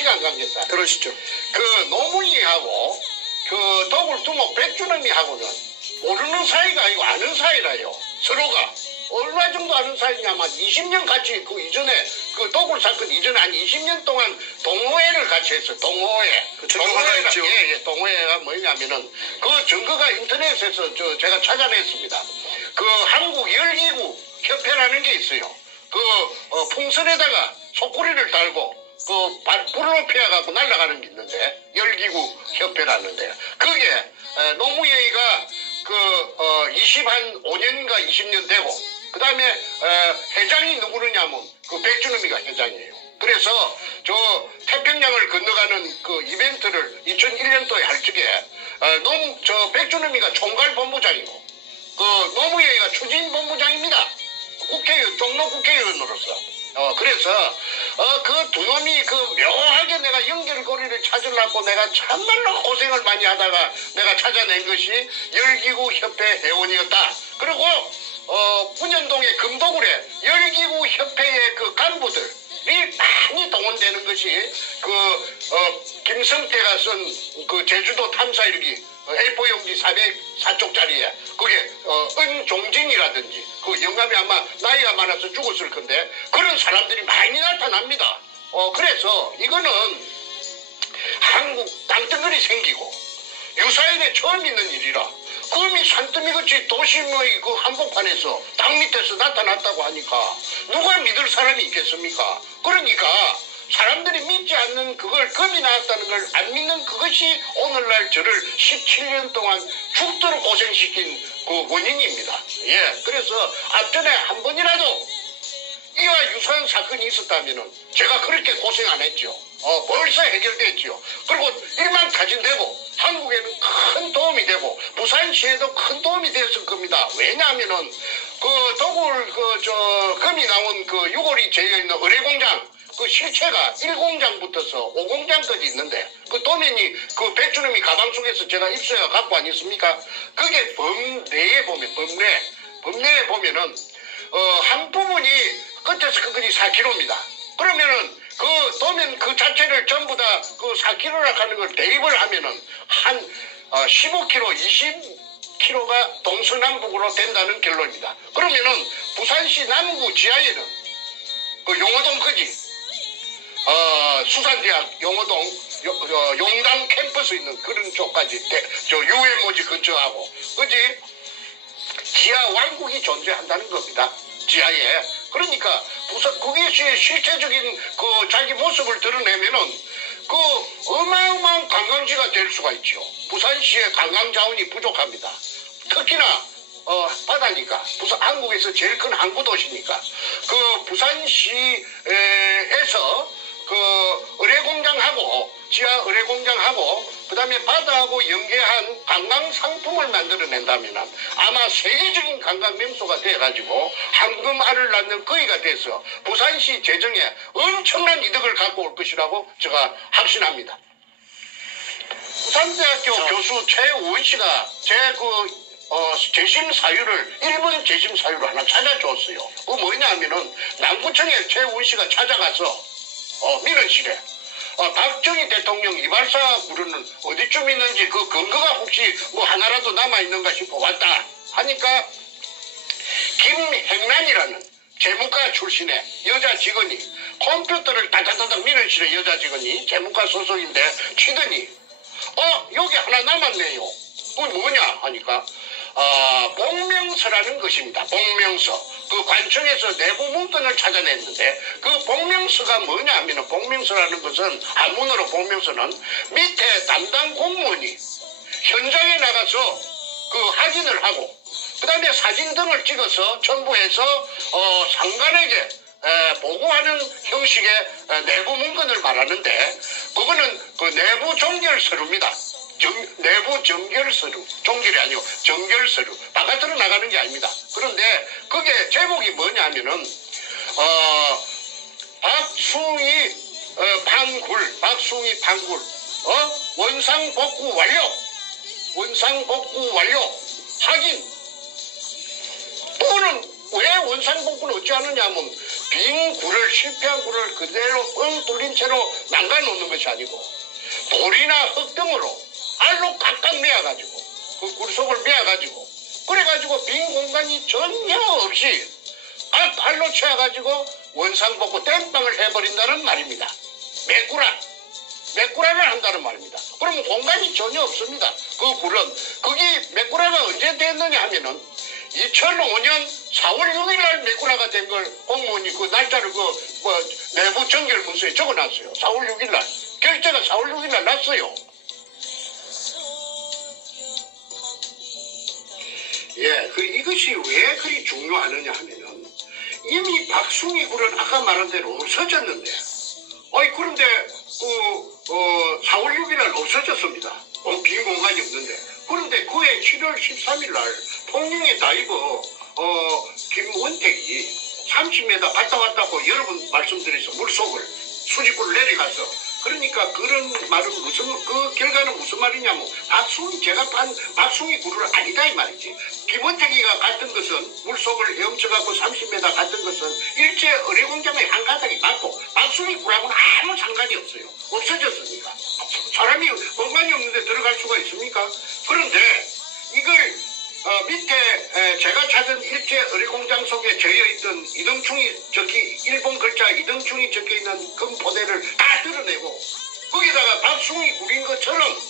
시간 관계상. 그러시죠. 그 노무희하고 그 더불두목 백주놈이하고는 모르는 사이가 아니고 아는 사이라요. 서로가. 얼마 정도 아는 사이냐면 20년 같이 그 이전에 그 도굴 사건 이전에 한 20년 동안 동호회를 같이 했어요. 동호회. 그 증거가 있죠. 예, 동호회가 뭐냐면은 그 증거가 인터넷에서 제가 찾아냈습니다. 그 한국 열기구 협회라는 게 있어요. 그 풍선에다가 속구리를 달고 그 불로 피워갖고 날아가는 게 있는데 열기구 협회라는데요. 그게 노무현이가 그 25년인가 20년 되고 그 다음에 회장이 누구느냐면 그 백준음이가 회장이에요. 그래서 저 태평양을 건너가는 그 이벤트를 2001년도에 할 적에 저 백준음이가 총괄본부장이고 그 노무현이가 추진본부장입니다. 국회의원, 종로 국회의원으로서. 그래서 그 두 놈이 그 묘하게 내가 연결고리를 찾으려고 내가 참말로 고생을 많이 하다가 내가 찾아낸 것이 열기구 협회 회원이었다. 그리고 분연동의 금도굴에 열기구 협회의 그 간부들이 많이 동원되는 것이 김성태가 쓴 그 제주도 탐사일기 A4 용지 404쪽짜리에 그게 은종진이라든지 그 영감이 아마 나이가 많아서 죽었을 건데 그런 사람들이 많이 나타납니다. 그래서 이거는 한국 땅덩어리 생기고 유사일에 처음 있는 일이라 금이 산더미같이 도심의 그 한복판에서 땅 밑에서 나타났다고 하니까 누가 믿을 사람이 있겠습니까? 그러니까 사람들이 믿지 않는 그걸 금이 나왔다는 걸 안 믿는 그것이 오늘날 저를 17년 동안 죽도록 고생시킨 그 원인입니다. 예, 그래서 앞전에 한 번이라도 이와 유사한 사건이 있었다면은 제가 그렇게 고생 안 했죠. 벌써 해결됐죠. 그리고 일망타진되고 한국에는 큰 도움이 되고 부산시에도 큰 도움이 됐을 겁니다. 왜냐하면은 그 도굴 금이 나온 그 유골이 재여 있는 의뢰공장 그 실체가 1공장부터서 5공장까지 있는데 그 도면이 그 백주놈이 가방 속에서 제가 입수해 갖고 아니었습니까? 그게 범내에 보면 범내에 보면은 한 부분이 끝에서 끝까지 4km입니다. 그러면은 그 도면 그 자체를 전부 다 그 4km라 하는 걸 대입을 하면은 한 15km, 20km가 동서남북으로 된다는 결론입니다. 그러면은 부산시 남구 지하에는 그 용호동까지 수산대학 용호동 용당 캠퍼스 있는 그런 쪽까지 UMO지 근처하고 그지 지하 왕국이 존재한다는 겁니다. 지하에. 그러니까 그게 실체적인 그 자기 모습을 드러내면은 그 어마어마한 관광지가 될 수가 있죠. 부산시의 관광 자원이 부족합니다. 특히나 바다니까 한국에서 제일 큰 항구 도시니까 그 부산시에서 그 의뢰공장하고 지하 의뢰공장하고 그다음에 바다하고 연계한 관광 상품을 만들어낸다면 아마 세계적인 관광 명소가 돼가지고 황금알을 낳는 거위가 돼서 부산시 재정에 엄청난 이득을 갖고 올 것이라고 제가 확신합니다. 부산대학교 교수 최우원 씨가 재심 사유를 일본 재심 사유를 하나 찾아줬어요. 그 뭐냐 하면은 남구청에 최우원 씨가 찾아가서 민원실에 박정희 대통령 이발사 구루는 어디쯤 있는지 그 근거가 혹시 뭐 하나라도 남아있는가 싶어 왔다 하니까 김행란이라는 재무과 출신의 여자 직원이 컴퓨터를 다다다닥 민원실의 여자 직원이 재무과 소속인데 치더니 여기 하나 남았네요. 그건 뭐냐 하니까 복명서라는 것입니다. 복명서. 그 관청에서 내부 문건을 찾아냈는데 그 복명서가 뭐냐 하면 복명서라는 것은 한문으로 복명서는 밑에 담당 공무원이 현장에 나가서 그 확인을 하고 그 다음에 사진 등을 찍어서 첨부해서 상관에게 보고하는 형식의 내부 문건을 말하는데 그거는 그 내부 종결서류입니다. 내부 정결서류, 종결이 아니고 정결서류, 바깥으로 나가는 게 아닙니다. 그런데 그게 제목이 뭐냐 하면은 박숭이 판굴 원상복구 완료 확인. 또는 왜 원상복구는 어찌 하느냐 하면 빈 굴을, 실패한 굴을 그대로 뻥 뚫린 채로 남가놓는 것이 아니고 돌이나 흙 등으로 알로 꽉꽉 메어가지고 그 굴 속을 메어가지고 그래가지고 빈 공간이 전혀 없이 발로 채워가지고 원상복구 땜빵을 해버린다는 말입니다. 메꾸라를 한다는 말입니다. 그러면 공간이 전혀 없습니다. 그 굴은 거기 메꾸라가 언제 됐느냐 하면은 2005년 4월 6일 날 메꾸라가 된 걸 공무원이 그 날짜를 내부 정결 문서에 적어놨어요. 4월 6일 날 결제가 4월 6일 날 났어요. 예, 이것이 왜 그리 중요하느냐 하면은 이미 박숭이 굴은 아까 말한 대로 없어졌는데, 그런데 4월 6일 날 없어졌습니다. 빈 공간이 없는데. 그런데 그해 7월 13일 날 통영의 다이버 김원택이 30m 갔다 왔다고 여러 번 말씀드려서 물속을 수직으로 내려가서, 그러니까 그런 말은 그 결과는 무슨 말이냐면 제가 판 박숭이 굴을 아니다 이 말이지. 김원택이가 갔던 것은 물속을 헤엄쳐갖고 30m 갔던 것은 일제 의뢰공장의 한 가닥이 맞고 박숭이 굴하고는 아무 상관이 없어요. 없어졌으니까. 사람이 공간이 없는데 들어갈 수가 있습니까? 그런데 이걸 밑에 제가 찾은 일제 의뢰공장 속에 저여있던 일본 글자 이등충이 적혀있는 금포대를 다 드러내고 거기다가 박숭이 굴인 것처럼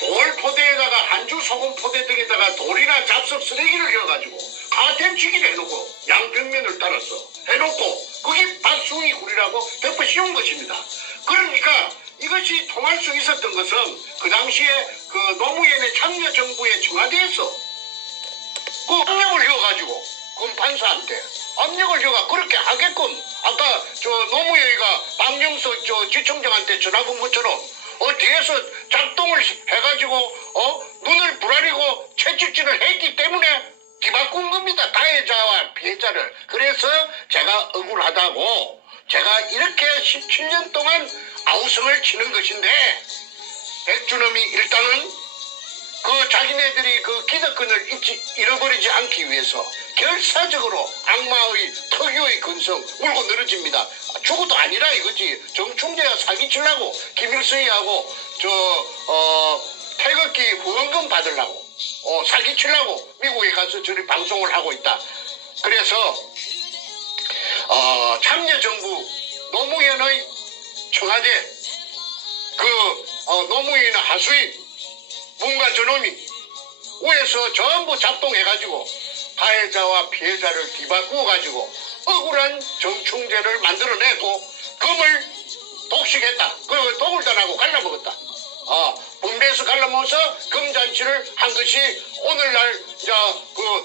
돌 포대에다가 한주 소금 포대 등에다가 돌이나 잡석 쓰레기를 넣어가지고 가템치기를 해놓고 양벽면을 따라서 해놓고 그게 박숭이 굴이라고 덮어 씌운 것입니다. 그러니까 이것이 통할 수 있었던 것은 그 당시에 그 노무현의 참여정부의 청와대에서 그 압력을 넣어가지고 검판사한테 압력을 넣어가 그렇게 하게끔 아까 노무현이가 박영서 지청장한테 전화 건 것처럼 뒤에서 작동을 해가지고 눈을 부라리고 채찍질을 했기 때문에 뒤바꾼 겁니다. 가해자와 피해자를. 그래서 제가 억울하다고 제가 이렇게 17년 동안 아우성을 치는 것인데 백준엄이 일단은 그 자기네들이 그 기득권을 잃어버리지 않기 위해서 결사적으로 악마의 특유의 근성 물고 늘어집니다. 죽어도 아니라 이거지. 정충재가 사기치려고 김일성이하고 태극기 후원금 받으려고 사기치려고 미국에 가서 저리 방송을 하고 있다. 그래서 참여정부 노무현의 청와대 노무현의 하수인 문과 저놈이 위에서 전부 작동해가지고 가해자와 피해자를 뒤바꾸어가지고 억울한 정충죄를 만들어내고 금을 독식했다. 그 독을 dan하고 갈라먹었다. 분배해서 갈라먹어서 금잔치를 한 것이 오늘날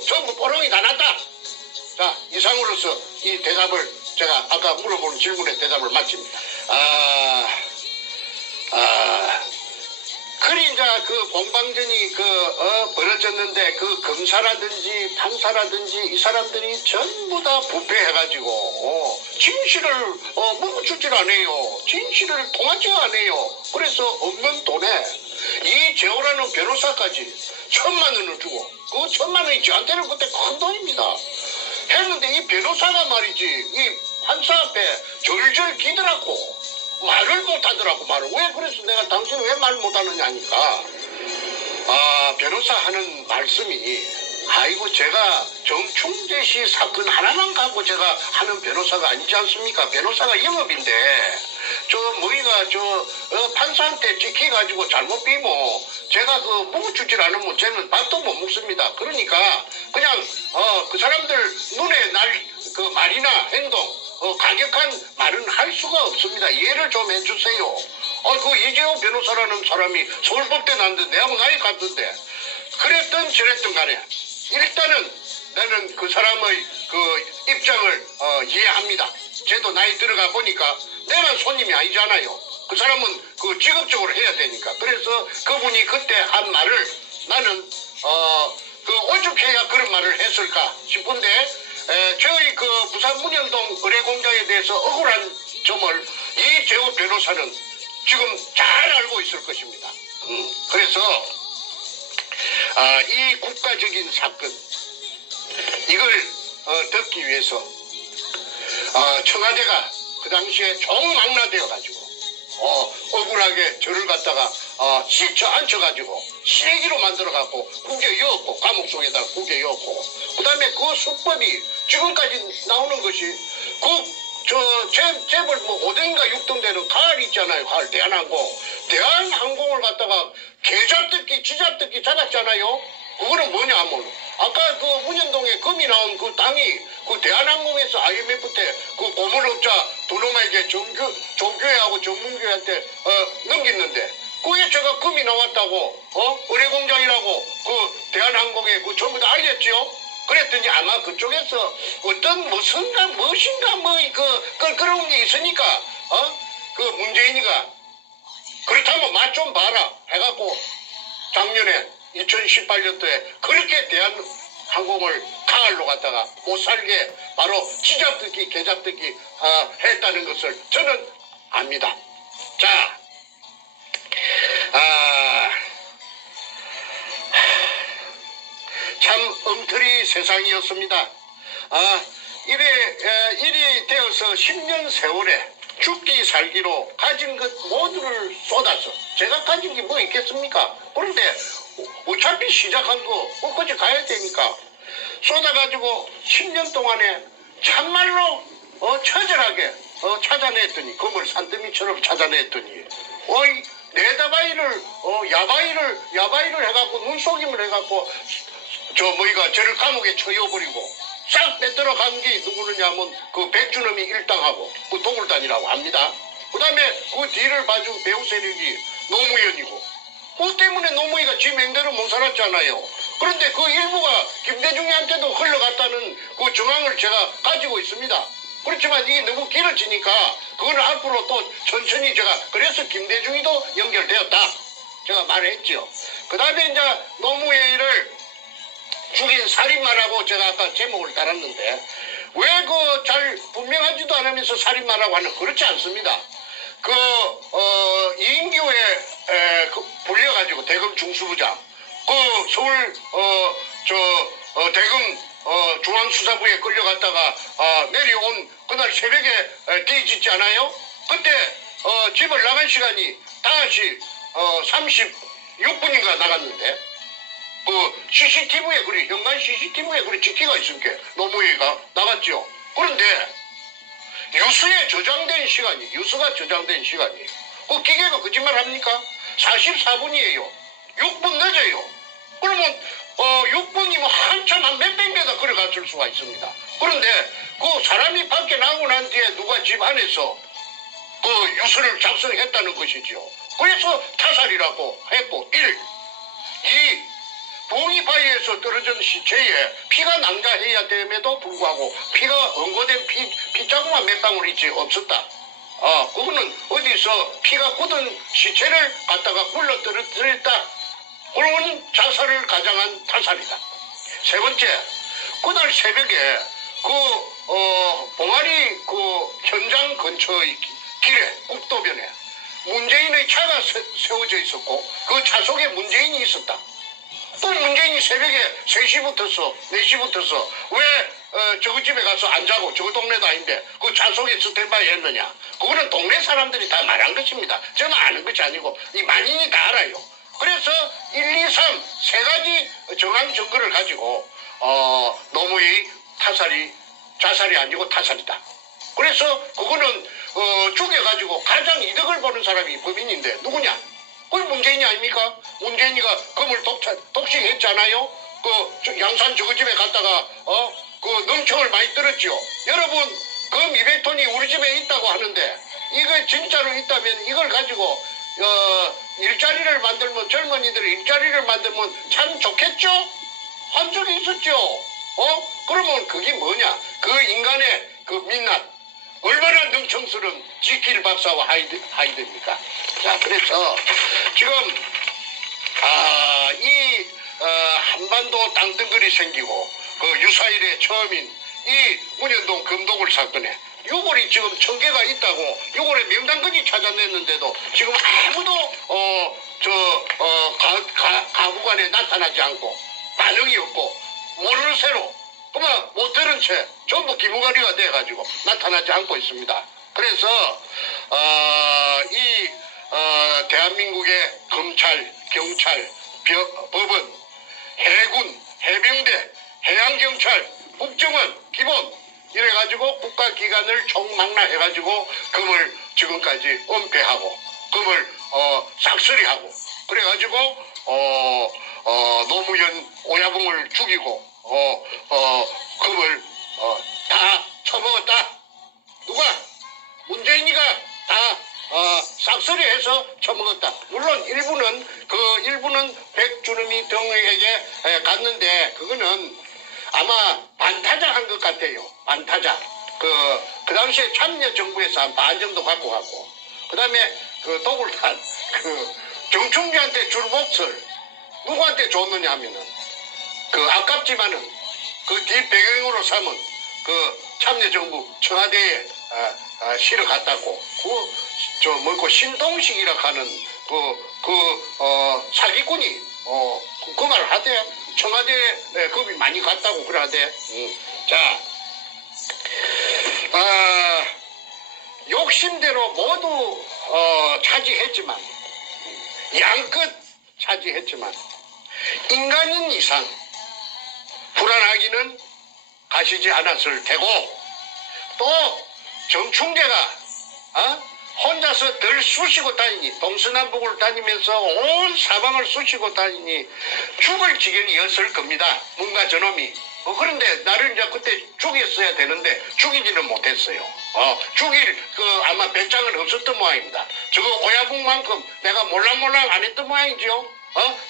전부 뽀롱이 다 났다. 자, 이상으로서 이 대답을 제가 아까 물어보는 질문에 대답을 마칩니다. 그리 이제 그 공방전이 벌어졌는데 그 검사라든지 판사라든지 이 사람들이 전부 다 부패해가지고 진실을 묻어주질 않아요. 진실을 통하지 않아요. 그래서 없는 돈에 이 재호라는 변호사까지 1,000만 원을 주고 그 1,000만 원이 저한테는 그때 큰 돈입니다. 했는데 이 변호사가 말이지 이 판사 앞에 절절 기더라고. 말을 못하더라고. 말을. 왜 그래서 내가 당신은 왜 말 못하느냐 하니까 변호사 하는 말씀이 아이고 제가 정충재 씨 사건 하나만 갖고 제가 하는 변호사가 아니지 않습니까? 변호사가 영업인데 머리가 판사한테 찍혀가지고 잘못 비면 제가 묵어주질 않으면 쟤는 밥도 못 먹습니다. 그러니까 그냥 그 사람들 눈에 날 그 말이나 행동 가격한 말은 할 수가 없습니다. 이해를 좀 해주세요. 그 이재호 변호사라는 사람이 서울법대 났는데 내하고 나이 같던데 그랬든 저랬든 간에 일단은 나는 그 사람의 그 입장을 이해합니다. 쟤도 나이 들어가 보니까 내가 손님이 아니잖아요. 그 사람은 그 직업적으로 해야 되니까. 그래서 그분이 그때 한 말을 나는 오죽해야 그런 말을 했을까 싶은데 저희 그 부산 문현동 의뢰공장에 대해서 억울한 점을 이재호 변호사는 지금 잘 알고 있을 것입니다. 그래서 이 국가적인 사건 이걸 듣기 위해서 청와대가 그 당시에 총망라되어 가지고 억울하게 저를 갖다가 시쳐 앉혀가지고 시래기로 만들어갖고 구겨였고 감옥 속에다가 구겨였고 그 다음에 그 수법이 지금까지 나오는 것이 재벌 뭐 5등인가 6등 되는 가을 있잖아요. 가을 대한항공을 갖다가 개잡듣기 쥐잡듣기 잡았잖아요. 그거는 뭐냐 하면 아까 그 문현동에 금이 나온 그 땅이 그 대한항공에서 IMF 때 그 고물업자 두 놈에게 정교회하고 정문교회한테 넘겼는데 그게 제가 금이 나왔다고 의뢰공장이라고 그 대한항공에 그 전부 다 알렸죠. 그랬더니 아마 그쪽에서 어떤 무엇인가 뭐 그런 게 있으니까 그 문재인이가 그렇다면 맛 좀 봐라 해갖고 작년에 2018년도에 그렇게 대한항공을 강할로 갖다가 못 살게 바로 쥐잡듣기 개잡듣기 했다는 것을 저는 압니다. 자, 참 엉터리 세상이었습니다. 일이 되어서 10년 세월에 죽기 살기로 가진 것 모두를 쏟아서 제가 가진 게 뭐 있겠습니까? 그런데 어차피 시작한 거 끝까지 가야 되니까 쏟아가지고 10년 동안에 참말로 처절하게 찾아냈더니 금을 산더미처럼 찾아냈더니 네다바이를 야바이를 해갖고 눈속임을 해갖고 저를 감옥에 처여버리고 싹 빼들어 간 게 누구느냐면 그 백준엄이 일당하고 그 도굴단이라고 합니다. 그 다음에 그 뒤를 봐준 배우 세력이 노무현이고 그 때문에 노무현이가 지 맹대로 못 살았잖아요. 그런데 그 일부가 김대중한테도 흘러갔다는 그 정황을 제가 가지고 있습니다. 그렇지만 이게 너무 길어지니까 그거는 앞으로 또 천천히 제가 그래서 김대중이도 연결되었다 제가 말했죠. 그 다음에 이제 노무현이를 죽인 살인마라고 제가 아까 제목을 달았는데 왜 그 잘 분명하지도 않으면서 살인마라고 하는 그렇지 않습니다. 이인규에 불려가지고 대검 중수부장 그 서울 대검 중앙수사부에 끌려갔다가 내려온 그날 새벽에 뒤집지 않아요? 그때 집을 나간 시간이 다시 36분인가 나갔는데 그 CCTV에 그래 현관 CCTV에 그래 찍기가 있으니까 노무현이가 나갔죠. 그런데 유수가 저장된 시간이 그 기계가 거짓말 합니까? 44분이에요. 6분 늦어요. 그러면 6분이면 한참 한 몇백 메다 걸어갔을 수가 있습니다. 그런데 그 사람이 밖에 나오고 난 뒤에 누가 집 안에서 그 유서를 작성했다는 것이죠. 그래서 타살이라고 했고 1. 2. 봉이바위에서 떨어진 시체에 피가 낭자해야 됨에도 불구하고 피가 응고된 피자국만 몇 방울 있지 없었다. 그거는 어디서 피가 굳은 시체를 갖다가 굴러 떨어뜨렸다. 그런 자살을 가장한 타살이다. 세 번째, 그날 새벽에 봉아리 현장 근처의 길에 국도변에 문재인의 차가 세워져 있었고 그 차 속에 문재인이 있었다. 또 문재인이 새벽에 3시부터서 4시부터서 왜 저거 집에 가서 안 자고 저거 동네도 아닌데 그 차 속에 스탠바이 했느냐. 그거는 동네 사람들이 다 말한 것입니다. 저는 아는 것이 아니고 이 만인이 다 알아요. 그래서 1, 2, 3 세 가지 정황 증거를 가지고 노무현의 자살이 아니고 타살이다. 그래서 그거는 죽여가지고 가장 이득을 보는 사람이 범인인데 누구냐? 그게 문재인이 아닙니까? 문재인이가 금을 독식했잖아요. 그 양산 저거집에 갔다가 그 능청을 많이 들었죠. 여러분 금 200톤이 우리 집에 있다고 하는데 이거 진짜로 있다면 이걸 가지고 일자리를 만들면 젊은이들 일자리를 만들면 참 좋겠죠? 한 적이 있었죠. 그러면 그게 뭐냐? 그 인간의 그 민낯 얼마나 능청스러운 지킬 박사와 하이드입니까? 자, 그래서 지금 이 한반도 땅덩어리 생기고 그 유사일의 처음인 이 문현동 금도굴 사건에 6월이 지금 1000개가 있다고 6월에 명단까지 찾아냈는데도 지금 아무도 가구간에 나타나지 않고 반응이 없고 모르는 새로 그만 못 들은 채 전부 기무가리가 돼가지고 나타나지 않고 있습니다. 그래서 대한민국의 검찰, 경찰, 법원, 해군, 해병대, 해양경찰, 국정원, 기본 이래가지고 국가기관을 총망라해가지고 금을 지금까지 은폐하고 금을 싹쓸이하고 그래가지고 노무현 오야붕을 죽이고 금을 다 처먹었다. 누가? 문재인이가 다 싹쓸이해서 처먹었다. 물론 일부는 백주름이 등에게 갔는데 그거는 아마 반타작 한 것 같아요. 반타작. 그 당시에 참여정부에서 한 반 정도 갖고 가고 그 다음에 그 도굴탄 정충기한테 줄 몫을 누구한테 줬느냐 하면은 아깝지만은 그 뒷배경으로 삼은 그 참여정부 청와대에 실어 갔다고 신동식이라 하는 사기꾼이 그 말을 하대. 청와대에 겁이 많이 갔다고 그러대. 자, 욕심대로 모두 차지했지만 양끝 차지했지만 인간인 이상 불안하기는 가시지 않았을 테고 또 정충재가 혼자서 덜 쑤시고 다니니 동서남북을 다니면서 온 사방을 쑤시고 다니니 죽을 지경이었을 겁니다. 뭔가 저놈이. 그런데 나를 이제 그때 죽였어야 되는데 죽이지는 못했어요. 죽일 아마 배짱은 없었던 모양입니다. 저거 오야붕만큼 내가 몰랑몰랑 안 했던 모양이죠.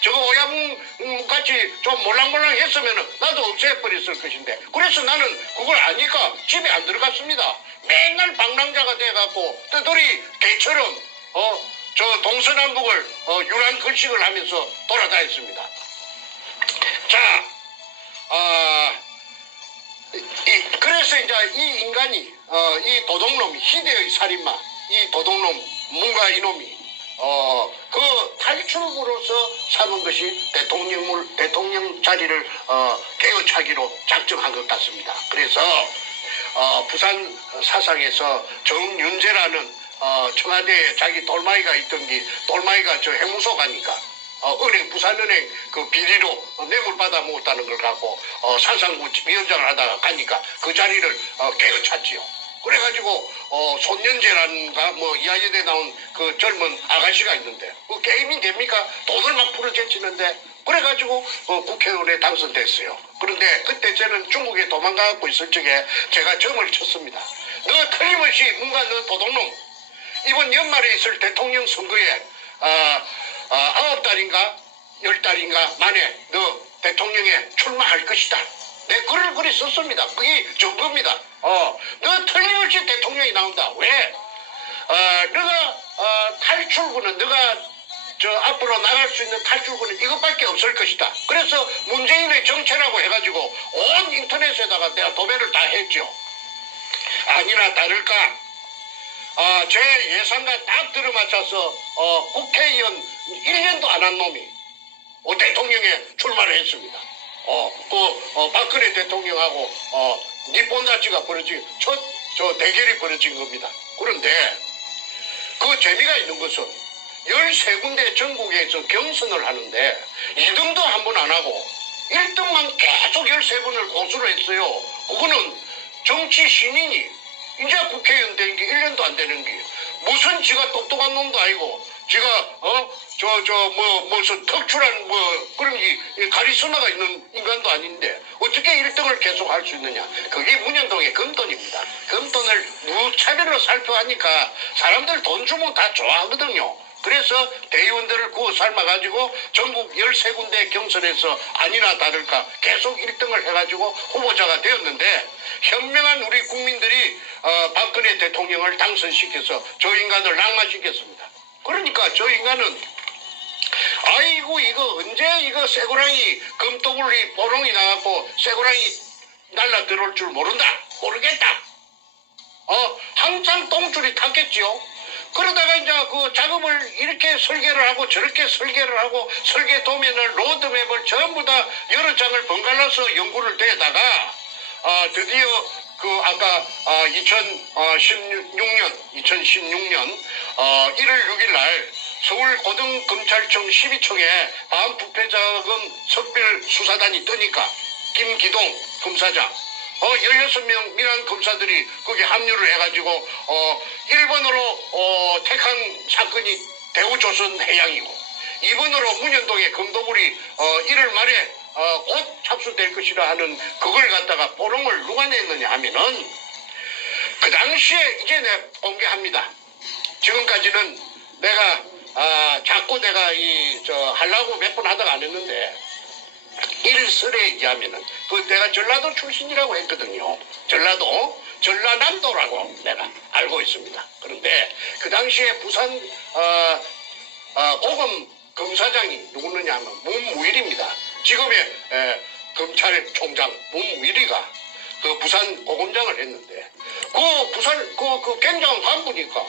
저거 오야붕 같이 좀 몰랑몰랑 했으면 나도 없애버렸을 것인데 그래서 나는 그걸 아니까 집에 안 들어갔습니다. 맨날 방랑자가 돼갖고 떠돌이 개처럼 저 동서남북을 유랑글식을 하면서 돌아다녔습니다. 자, 그래서 이제 이 인간이 이 도둑놈이 희대의 살인마 이 도둑놈 뭔가 이놈이 그 탈출구로서 삼은 것이 대통령 자리를 깨어차기로 작정한 것 같습니다. 그래서 부산 사상에서 정윤재라는 청와대에 자기 돌마이가 있던 게 돌마이가 저 해무소 가니까 부산은행 그 비리로 뇌물 받아 먹었다는 걸 갖고 산상구 위원장을 하다가 가니까 그 자리를 깨어찼지요. 그래가지고 손연재라는가 뭐 이하여대 나온 그 젊은 아가씨가 있는데 그 게임이 됩니까? 돈을 막 풀어제치는데 그래가지고 국회의원에 당선됐어요. 그런데 그때 저는 중국에 도망가고 있을 적에 제가 점을 쳤습니다. 너 틀림없이 뭔가 너 도둑놈 이번 연말에 있을 대통령 선거에 9달인가 10달인가 만에 너 대통령에 출마할 것이다. 내 글을 그리 썼습니다. 그게 증거입니다. 너 틀림없이 대통령이 나온다. 왜? 너가 탈출구는 너가 앞으로 나갈 수 있는 탈출구는 이것밖에 없을 것이다. 그래서 문재인의 정체라고 해가지고 온 인터넷에다가 내가 도배를 다 했죠. 아니나 다를까 제 예상과 딱 들어맞춰서 국회의원 1년도 안 한 놈이 대통령에 출마를 했습니다. 박근혜 대통령하고 니폰다치가 벌어진 저 대결이 벌어진 겁니다. 그런데 그 재미가 있는 것은 13군데 전국에서 경선을 하는데 2등도 한 번 안 하고 1등만 계속 13번을 고수를 했어요. 그거는 정치 신인이 이제 국회의원 된 게 1년도 안 되는 게 무슨 지가 똑똑한 놈도 아니고 지가 무슨 특출한 그런 게 카리스마가 있는 인간도 아닌데 어떻게 1등을 계속 할 수 있느냐. 그게 문현동의 금돈입니다. 금돈을 무차별로 살펴하니까 사람들 돈 주면 다 좋아하거든요. 그래서 대의원들을 구워 삶아가지고 전국 13군데 경선에서 아니나 다를까 계속 1등을 해가지고 후보자가 되었는데 현명한 우리 국민들이 박근혜 대통령을 당선시켜서 저 인간을 낙마시켰습니다. 그러니까 저 인간은 아이고 이거 언제 이거 쇠고랑이 금도굴이 보롱이 나갖고 쇠고랑이 날라 들어올 줄 모르겠다. 항상 똥줄이 탔겠지요. 그러다가 이제 그 작업을 이렇게 설계를 하고 저렇게 설계를 하고 설계 도면을 로드맵을 전부 다 여러 장을 번갈아서 연구를 대다가 드디어 아까 2016년 1월 6일 날 서울고등검찰청 12청에 반부패자금 석별수사단이 뜨니까 김기동 검사장 16명 민한 검사들이 거기 합류를 해가지고 일본으로 택한 사건이 대우조선해양이고 2번으로 문현동의 검도굴이 1월 말에 곧 착수될 것이라 하는 그걸 갖다가 포롱을 누가 냈느냐 하면은 그 당시에 이제 내가 공개합니다. 지금까지는 내가 자꾸 내가 하려고 몇 번 하다가 안 했는데 일설에 의하면은 내가 전라도 출신이라고 했거든요. 전라남도라고 내가 알고 있습니다. 그런데 그 당시에 부산 고검 검사장이 누구느냐 하면 문무일입니다. 지금의 검찰총장 문무일이가 그 부산 고검장을 했는데 그 부산 그 굉장한 간부니까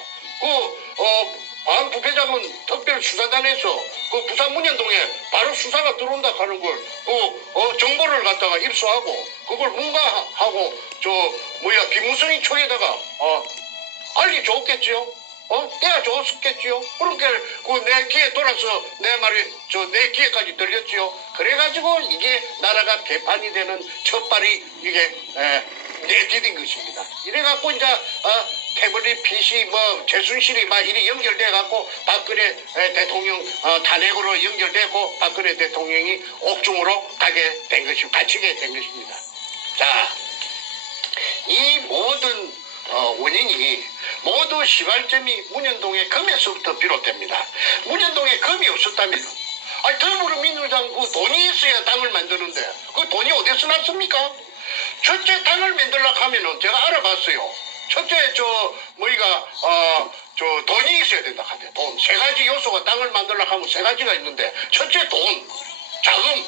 반부패자금 특별수사단에서 그 부산 문현동에 바로 수사가 들어온다 하는 걸 정보를 갖다가 입수하고 그걸 문가하고 김무성이 총에다가 알려줬겠지요. 떼어줬었겠지요. 그러니까 내 귀에 돌아서 내 말이 내 귀에까지 들렸지요. 그래가지고 이게 나라가 개판이 되는 첫발이 이게 내디딘 것입니다. 이래갖고 이제 태블릿 PC 최순실이 막 이리 연결돼갖고 박근혜 대통령 탄핵으로 연결되고 박근혜 대통령이 옥중으로 가게 된 것입니다. 갇히게 된 것입니다. 자, 이 모든 원인이 모두 시발점이 문현동의 금에서부터 비롯됩니다. 문현동에 금이 없었다면 더불어민주당 그 돈이 있어야 당을 만드는데 그 돈이 어디서 났습니까? 첫째 당을 만들려고 하면은 제가 알아봤어요. 첫째 돈이 있어야 된다 하대. 돈. 세 가지 요소가 당을 만들려고 하면 세 가지가 있는데 첫째 돈, 자금,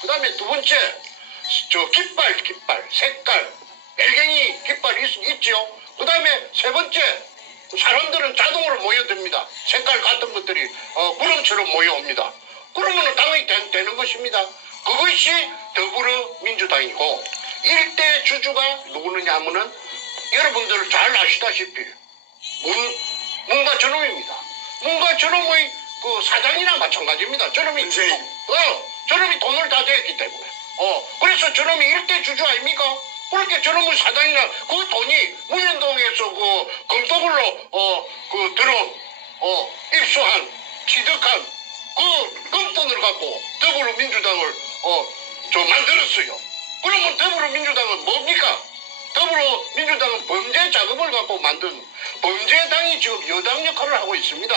그 다음에 두 번째 깃발, 색깔, 엘갱이 깃발이 있죠. 그 다음에 세 번째 사람들은 자동으로 모여듭니다. 색깔 같은 것들이 구름처럼 모여옵니다. 그러면 당이 되는 것입니다. 그것이 더불어민주당이고 일대 주주가 누구느냐 하면은 여러분들 잘 아시다시피 문가 저놈입니다. 문가 저놈의 그 사장이나 마찬가지입니다. 저놈이 돈을 다 냈기 때문에 그래서 저놈이 일대 주주 아닙니까? 그렇게 저놈의 사장이나 그 돈이 문현동에서 그 검도굴로 입수한 취득한 그 금돈을 갖고 더불어민주당을 만들었어요. 그러면 더불어민주당은 뭡니까? 더불어민주당은 범죄 자금을 갖고 만든 범죄당이 지금 여당 역할을 하고 있습니다.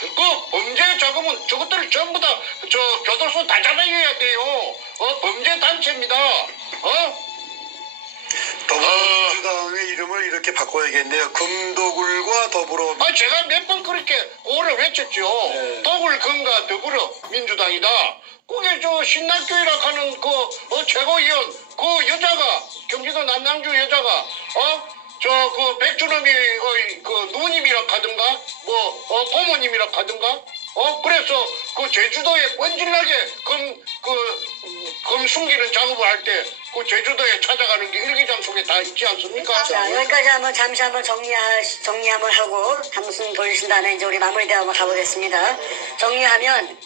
그 범죄 자금은 저것들을 전부 다 교도소 다 잡아줘야 돼요. 범죄 단체입니다. 더불어민주당의 이름을 이렇게 바꿔야겠네요. 금도굴과 더불어. 제가 몇 번 그렇게 오를 외쳤죠. 네. 도굴금과 더불어민주당이다. 그게 신남교회라 하는 최고위원 그 여자가 경기도 남양주 여자가 백준엄의 누님이라 하든가 고모님이라 하든가 그래서 그 제주도에 번질나게 금 숨기는 작업을 할 때 그 제주도에 찾아가는 게 일기장 속에 다 있지 않습니까? 자, 여기까지 잠시 한번 정리 한번 하고 당신 돌리신 다음에 이제 우리 마무리대로 한번 가보겠습니다. 정리하면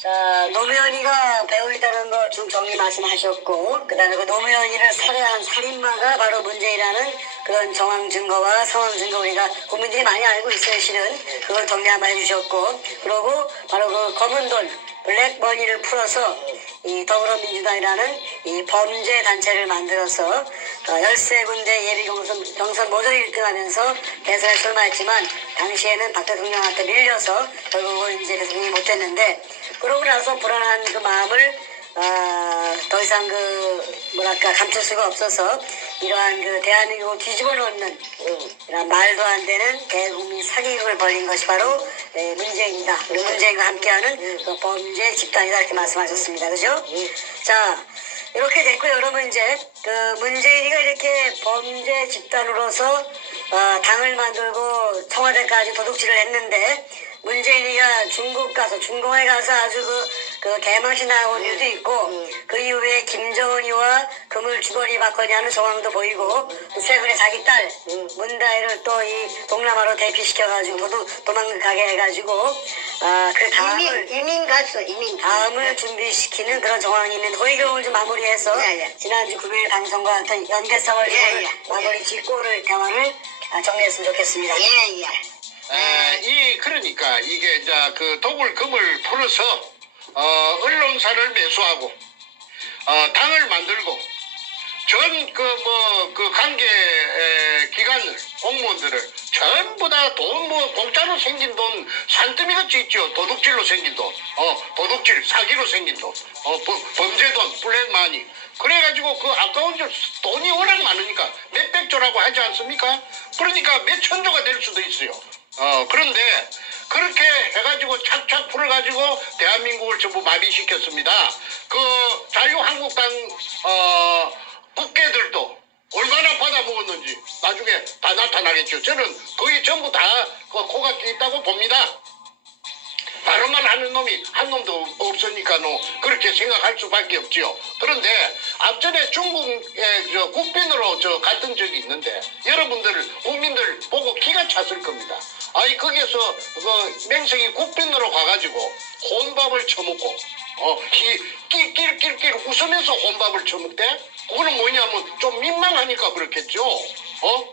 자, 노무현이가 배우있다는 거 좀 정리 말씀하셨고, 그 다음에 그 노무현이를 살해한 살인마가 바로 문재인이라는 그런 정황 증거와 상황 증거 우리가 국민들이 많이 알고 있어요, 실은. 그걸 정리 한번 해주셨고, 그러고 바로 그 검은 돈, 블랙머니를 풀어서 이 더불어민주당이라는 이 범죄 단체를 만들어서 13군데 예비 경선 모조리 1등하면서 대선에 출마했지만 당시에는 박 대통령한테 밀려서 결국은 이제 대통령이 못됐는데 그러고 나서 불안한 그 마음을 더 이상 감출 수가 없어서 이러한 대한민국을 뒤집어 놓는 이런 말도 안 되는 대국민 사기극을 벌인 것이 바로 문재인이다. 우리 문재인과 함께하는 그 범죄 집단이다 이렇게 말씀하셨습니다. 그죠? 자, 이렇게 됐고요. 여러분 이제 문재인이가 이렇게 범죄 집단으로서 당을 만들고 청와대까지 도둑질을 했는데 문재인이가 중국에 가서 아주 그 개망신 나온 일도 있고 그 이후에 김정은이와 금을 주거리 받거니 하는 정황도 보이고 최근에 자기 딸 문다혜를 또 이 동남아로 대피시켜가지고 도망가게 해가지고 그 다음을 이민 갔어, 이민. 다음을 준비시키는 그런 정황이 있는데 그 얘기를 좀 마무리해서 지난주 금요일 방송과 어떤 연계성을 마무리 짓고를 대화를 정리했으면 좋겠습니다. 예, 예. 그러니까 이게 이제 그 도굴금을 풀어서 언론사를 매수하고 당을 만들고 전 그 관계 기관을 공무원들을 전부 다 돈 공짜로 생긴 돈 산더미같이 있죠. 도둑질로 생긴 돈, 도둑질 사기로 생긴 돈, 범죄 돈, 블랙마니. 그래가지고 그 아까운 돈이 워낙 많으니까 몇백조라고 하지 않습니까? 그러니까 몇 천조가 될 수도 있어요. 그런데 그렇게 해가지고 착착 풀어가지고 대한민국을 전부 마비시켰습니다. 그 자유한국당 국회들도 얼마나 받아먹었는지 나중에 다 나타나겠죠. 저는 거의 전부 다 코가 끼있다고 봅니다. 말로만 하는 놈이 한 놈도 없으니까 그렇게 생각할 수밖에 없지요. 그런데 앞전에 중국의 국빈으로 갔던 적이 있는데 여러분들 국민들 보고 기가 찼을 겁니다. 거기에서 맹생이 국빈으로 가가지고 혼밥을 처먹고 낄낄낄낄 웃으면서 혼밥을 처먹대. 그거는 뭐냐면 좀 민망하니까 그렇겠죠.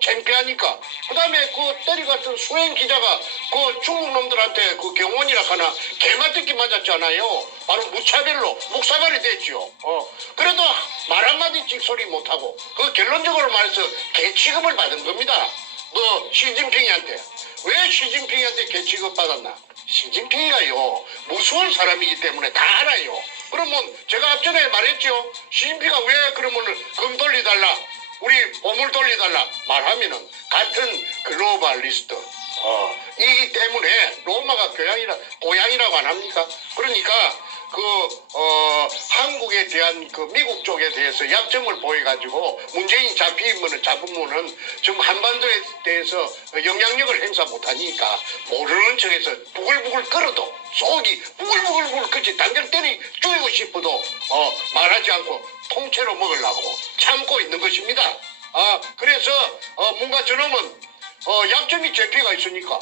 창피하니까. 그 다음에 그 때리같은 수행 기자가 그 중국 놈들한테 그 경원이라 하나 개맞듣기 맞았잖아요. 바로 무차별로 묵사발이 됐죠. 그래도 말 한마디 찍소리 못하고 그 결론적으로 말해서 개취급을 받은 겁니다. 너 시진핑이한테. 왜 시진핑이한테 개취급 받았나? 시진핑이가요 무서운 사람이기 때문에 다 알아요. 그러면 제가 앞전에 말했죠. 시진핑이가 왜 그러면 금 돌려달라 우리 보물 돌려달라 말하면은 같은 글로벌리스트 이기 때문에 로마가 고향이라고 안 합니까? 그러니까 한국에 대한 그 미국 쪽에 대해서 약점을 보여가지고 문재인이 잡으면은 지금 한반도에 대해서 영향력을 행사 못하니까 모르는 척해서 부글부글 끓어도 속이 부글부글 그치 당장 때리 죽이고 싶어도 말하지 않고 통째로 먹으려고 참고 있는 것입니다. 그래서 뭔가 저놈은 약점이 제피가 있으니까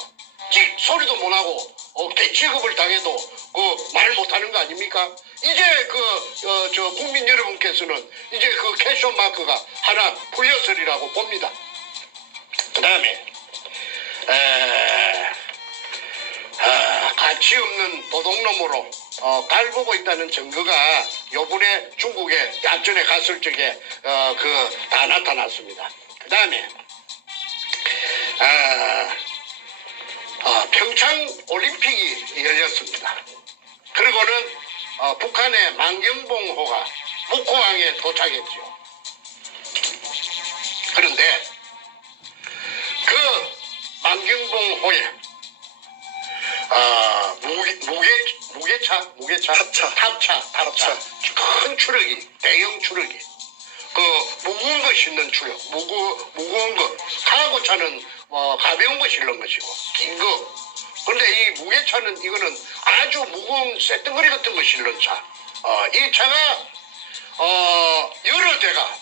소리도 못하고 개취급을 당해도 말 못하는 거 아닙니까? 이제 저 국민 여러분께서는 이제 그 캐션 마크가 하나 풀렸으리라고 봅니다. 그 다음에 가치 없는 도둑놈으로 깔보고 있다는 증거가 요번에 중국에 약전에 갔을 적에 다 나타났습니다. 그 다음에 평창 올림픽이 열렸습니다. 그리고는 북한의 만경봉호가 묵호항에 도착했죠. 그런데 그 만경봉호에 탑차 큰 추력이 대형 추력이 무거운 거 싣는 추력 무거운 거 카고차는 가벼운 거 실는 것이고 긴 거. 그런데 이 무게차는 이거는 아주 무거운 쇳덩어리 같은 거 실는 차. 이 차가 여러 대가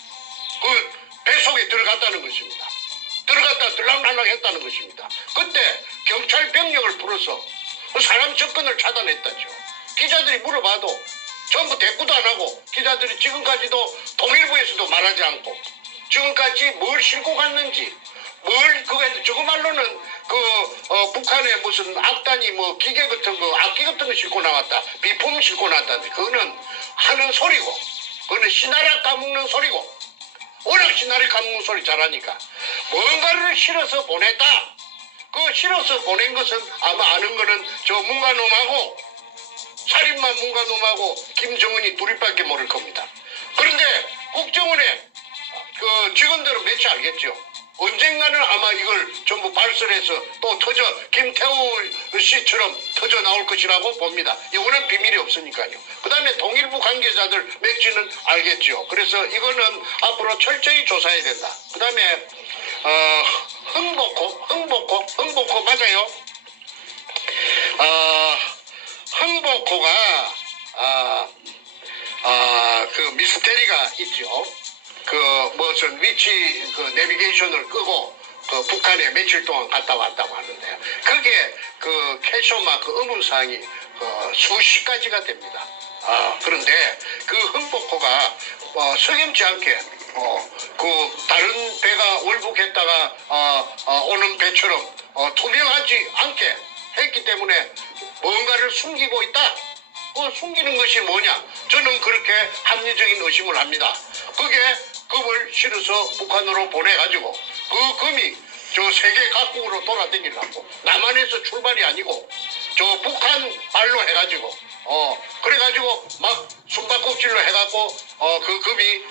그 배속에 들어갔다는 것입니다. 들어갔다 들락날락 했다는 것입니다. 그때 경찰 병력을 불어서 그 사람 접근을 차단했다죠. 기자들이 물어봐도 전부 대꾸도 안 하고 기자들이 지금까지도 통일부에서도 말하지 않고 지금까지 뭘 싣고 갔는지 저거 말로는 북한의 무슨 악단이 기계 같은 거 악기 같은 거 싣고 나왔다 비품 싣고 나왔다는데 그거는 하는 소리고 그거는 시나라 까먹는 소리고 워낙 시나리 까먹는 소리 잘하니까 뭔가를 실어서 보냈다. 그 실어서 보낸 것은 아마 아는 거는 저 문가놈하고 살인마 문가놈하고 김정은이 둘이밖에 모를 겁니다. 그런데 국정원에 직원들은 몇이 알겠죠. 언젠가는 아마 이걸 전부 발설해서 또 김태우 씨처럼 터져 나올 것이라고 봅니다. 이거는 비밀이 없으니까요. 그 다음에 통일부 관계자들 몇지는 알겠죠. 그래서 이거는 앞으로 철저히 조사해야 된다. 그 다음에 흥복호 맞아요. 흥복호가 그 미스테리가 있죠. 그 무슨 위치 그 내비게이션을 끄고 그 북한에 며칠 동안 갔다 왔다고 하는데요. 그게 그 캐셔마크 의문사항이 수십 가지가 됩니다. 그런데 그 흥복호가 석연치 않게 그 다른 배가 월북했다가 오는 배처럼 투명하지 않게 했기 때문에 뭔가를 숨기고 있다. 숨기는 것이 뭐냐? 저는 그렇게 합리적인 의심을 합니다. 그게 금을 실어서 북한으로 보내가지고 그 금이 저 세계 각국으로 돌아다니려고 남한에서 출발이 아니고 저 북한 발로 해가지고 그래가지고 막 숨바꼭질로 해갖고 그 금이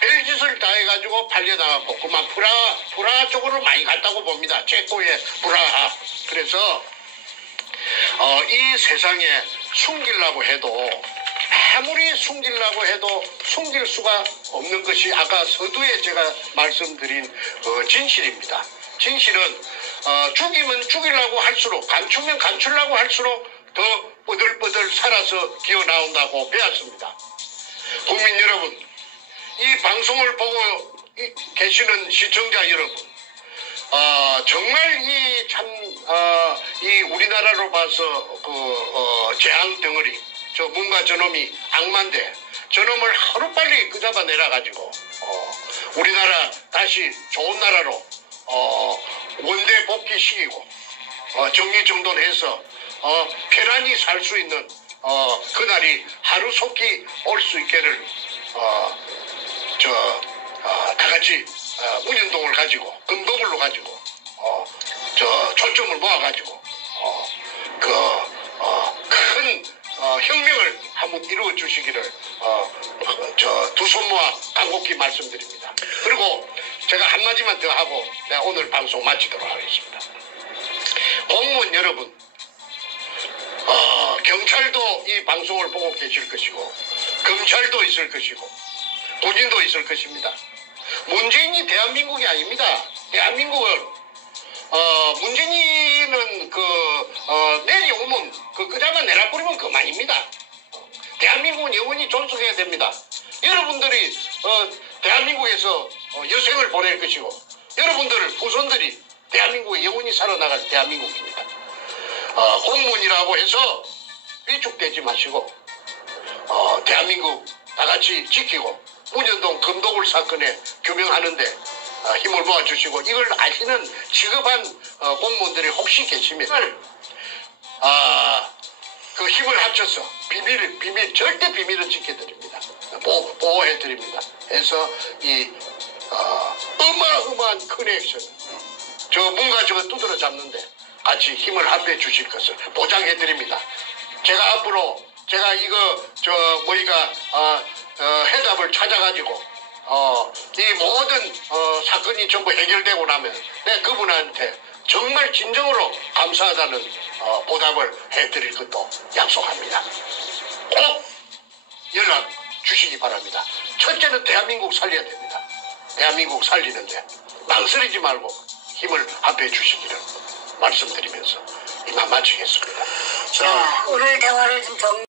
별짓을 다 해가지고 팔려나갔고 그만 프라하 쪽으로 많이 갔다고 봅니다. 체코의 프라하. 그래서 이 세상에 숨기려고 해도 아무리 숨기려고 해도 숨길 수가 없는 것이 아까 서두에 제가 말씀드린 진실입니다. 진실은 죽이면 죽이려고 할수록 감추면 감추려고 할수록 더 뻗들뻗들 살아서 기어 나온다고 배웠습니다. 국민 여러분, 이 방송을 보고 계시는 시청자 여러분, 정말 이 우리나라로 봐서 재앙 덩어리, 저 뭔가 저놈이 악마인데 저놈을 하루빨리 끄잡아 내려가지고 우리나라 다시 좋은 나라로 원대 복귀시키고 정리정돈해서 편안히 살 수 있는 그날이 하루속히 올 수 있기를 다 같이 운현동을 가지고 금도굴로 가지고 초점을 모아가지고 큰 혁명을 한번 이루어 주시기를 두 손 모아 간곡히 말씀드립니다. 그리고 제가 한마디만 더 하고 내가 오늘 방송 마치도록 하겠습니다. 공무원 여러분, 경찰도 이 방송을 보고 계실 것이고 검찰도 있을 것이고 군인도 있을 것입니다. 문재인이 대한민국이 아닙니다. 대한민국은 문재인은 내려오면 끄잡아 내려버리면 그만입니다. 대한민국은 영원히 존속해야 됩니다. 여러분들이 대한민국에서 여생을 보낼 것이고 여러분들 후손들이 대한민국에 영원히 살아나갈 대한민국입니다. 공무원이라고 해서 위축되지 마시고 대한민국 다 같이 지키고 문현동 금도굴 사건에 규명하는데 힘을 모아주시고 이걸 아시는 직업한 공무원들이 혹시 계시면 그 힘을 합쳐서 비밀 절대 비밀은 지켜드립니다. 보호해드립니다. 해서 이 어마어마한 큰 액션 뭔가 두드러 잡는데 같이 힘을 합해 주실 것을 보장해드립니다. 제가 앞으로 제가 이거 해답을 찾아가지고 이 모든 사건이 전부 해결되고 나면 내가 그분한테 정말 진정으로 감사하다는 보답을 해드릴 것도 약속합니다. 꼭 연락 주시기 바랍니다. 첫째는 대한민국 살려야 됩니다. 대한민국 살리는데 망설이지 말고 힘을 합해 주시기를 말씀드리면서 이만 마치겠습니다. 자, 오늘 대화를 좀